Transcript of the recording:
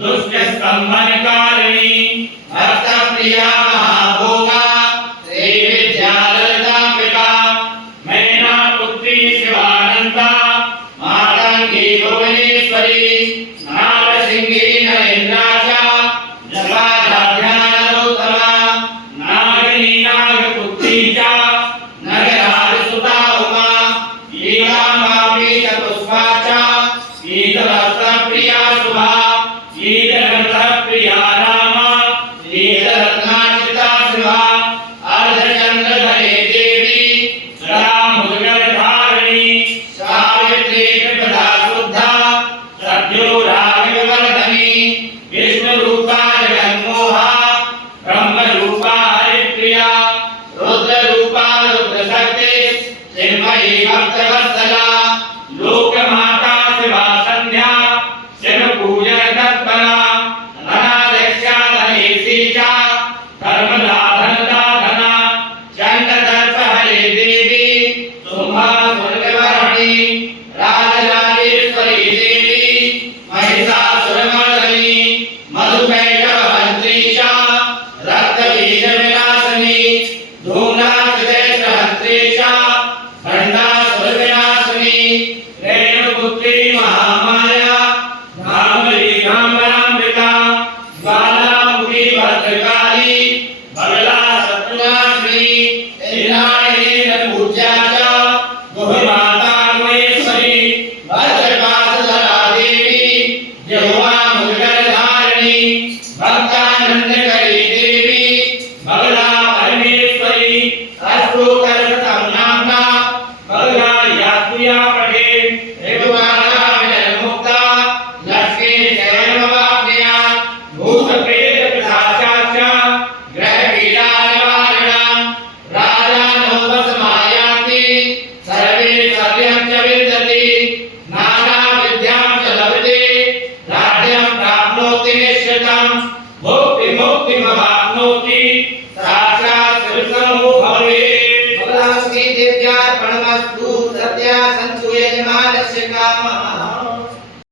दुष्ट स्तंभन कारिणी भक्त प्रिया महाभोगा श्री विद्याललितांबिका मैना पुत्री शिवानंदा मातंगी भुवनेश्वरी नारसिंगी नरेंद्राचा जगाध्यानोत्तमा नागिनी नागपुत्रीचा नगराजसुता उमा लीलांबापी चतुष्पाचा शीतलस्त्र प्रिया शुभा प्रिया रामा रत्नाचिता शिवा अर्धचंद्रधरे देवी सदा मुद्गरधारिणी सावित्री कृपदा शुद्धा सद्योरागवर्धनी विष्णुरूपा जगन्मोहा ब्रह्मरूपा हरिप्रिया रुद्ररूपा रुद्रशक्ति चिन्मयी भक्तवत्सला लोकमाता शिवा संध्या शिव पूजन तत्परा धनाध्यक्षा धनेशीचा धर्मदाधनदाधना चंडदर्प हरे देवी शुभा स्वर्गवर्णी राजराजेश्वरी देवी महिषासुरमर्दिनी मधुकैटभहन्त्रीचा रक्तबीज विनाशिनी धूम्राक्षतेश्वरहन्त्रीचा भण्डासुरविनाशिनी रेणुपुत्री महामाया धामरी धामरांबिका ज्वालामुखी भद्रकाली बगला शत्रुनाशिनी इंद्रायणी पूज्या